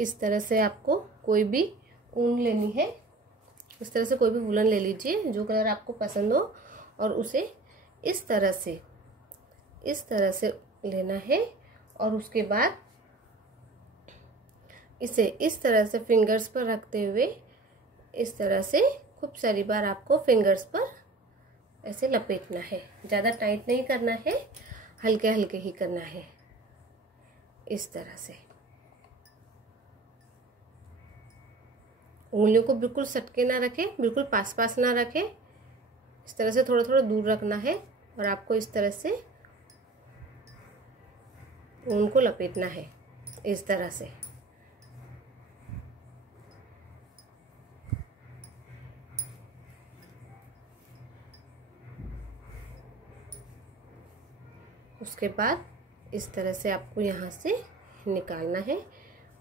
इस तरह से आपको कोई भी ऊन लेनी है, इस तरह से कोई भी वुलन ले लीजिए जो कलर आपको पसंद हो, और उसे इस तरह से लेना है। और उसके बाद इसे इस तरह से फिंगर्स पर रखते हुए इस तरह से खूब सारी बार आपको फिंगर्स पर ऐसे लपेटना है। ज़्यादा टाइट नहीं करना है, हल्के हल्के ही करना है। इस तरह से उंगलियों को बिल्कुल सटके ना रखें, बिल्कुल पास पास ना रखें, इस तरह से थोड़ा थोड़ा दूर रखना है। और आपको इस तरह से ऊन को लपेटना है, इस तरह से। उसके बाद इस तरह से आपको यहाँ से निकालना है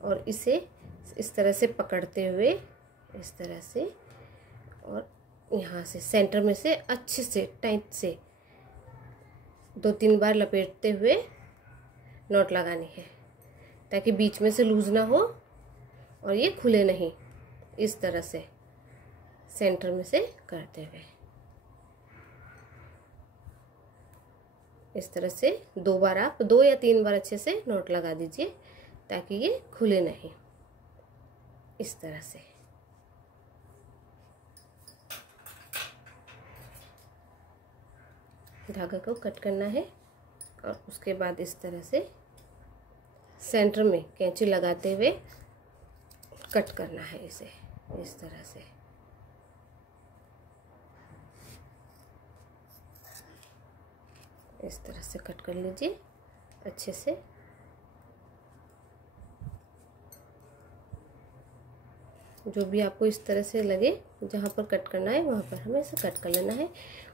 और इसे इस तरह से पकड़ते हुए इस तरह से, और यहाँ से सेंटर में से अच्छे से टाइट से 2-3 बार लपेटते हुए नॉट लगानी है, ताकि बीच में से लूज ना हो और ये खुले नहीं। इस तरह से सेंटर में से करते हुए इस तरह से 2 बार, आप 2 या 3 बार अच्छे से नॉट लगा दीजिए ताकि ये खुले नहीं। इस तरह से धागा को कट करना है और उसके बाद इस तरह से सेंटर में कैंची लगाते हुए कट करना है इसे। इस तरह से इस तरह से कट कर लीजिए अच्छे से। जो भी आपको इस तरह से लगे, जहाँ पर कट करना है वहाँ पर हमें इसे कट कर लेना है।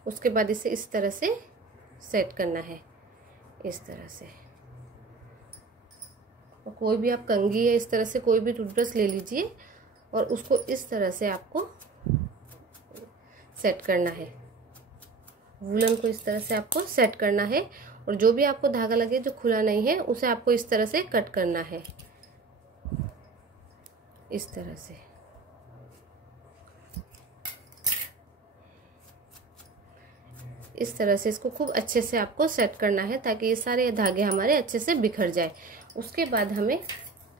उसके बाद इसे इस तरह से सेट करना है, इस तरह से। और कोई भी आप कंघी या इस तरह से कोई भी टूथब्रश ले लीजिए और उसको इस तरह से आपको सेट करना है। वुलन को इस तरह से आपको सेट करना है और जो भी आपको धागा लगे जो खुला नहीं है उसे आपको इस तरह से कट करना है, इस तरह से। इस तरह से इसको खूब अच्छे से आपको सेट करना है ताकि ये सारे धागे हमारे अच्छे से बिखर जाए। उसके बाद हमें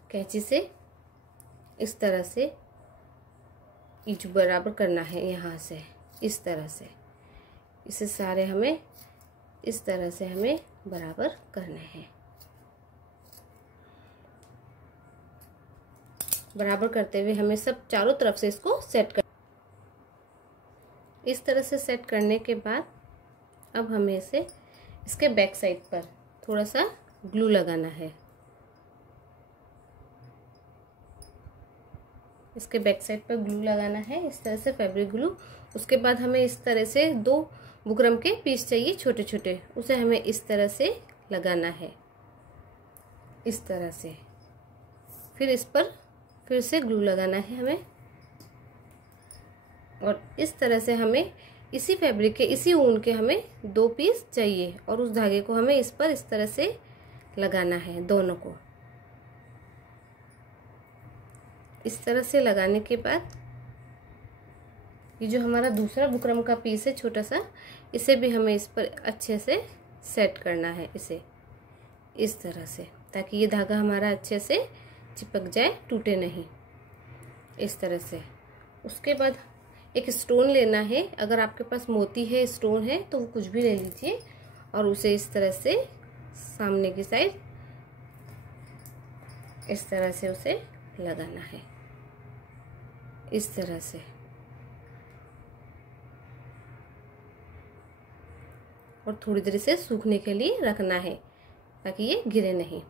कैंची से इस तरह से इंच बराबर करना है, यहाँ से इस तरह से। इसे सारे हमें इस तरह से हमें बराबर करने हैं। बराबर करते हुए हमें सब चारों तरफ से इसको सेट कर। इस तरह से सेट करने के बाद अब हमें इसे इसके बैक साइड पर थोड़ा सा ग्लू लगाना है। इसके बैक साइड पर ग्लू लगाना है, इस तरह से फैब्रिक ग्लू। उसके बाद हमें इस तरह से 2 बुकरम के पीस चाहिए छोटे छोटे, उसे हमें इस तरह से लगाना है, इस तरह से। फिर इस पर फिर से ग्लू लगाना है हमें और इस तरह से हमें इसी फैब्रिक के इसी ऊन के हमें 2 पीस चाहिए और उस धागे को हमें इस पर इस तरह से लगाना है, दोनों को। इस तरह से लगाने के बाद ये जो हमारा दूसरा बुकरम का पीस है छोटा सा, इसे भी हमें इस पर अच्छे से सेट करना है, इसे इस तरह से, ताकि ये धागा हमारा अच्छे से चिपक जाए, टूटे नहीं, इस तरह से। उसके बाद एक स्टोन लेना है, अगर आपके पास मोती है, स्टोन है तो वो कुछ भी ले लीजिए और उसे इस तरह से सामने की साइड इस तरह से उसे लगाना है, इस तरह से। और थोड़ी देर से सूखने के लिए रखना है ताकि ये गिरे नहीं,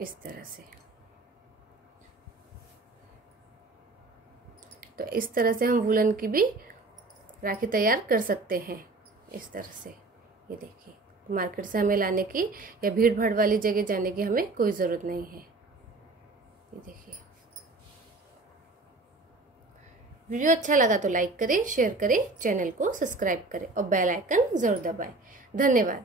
इस तरह से। तो इस तरह से हम वुलन की भी राखी तैयार कर सकते हैं, इस तरह से। ये देखिए, मार्केट से हमें लाने की या भीड़ भाड़ वाली जगह जाने की हमें कोई ज़रूरत नहीं है। ये देखिए, वीडियो अच्छा लगा तो लाइक करें, शेयर करें, चैनल को सब्सक्राइब करें और बेल आइकन जरूर दबाएं। धन्यवाद।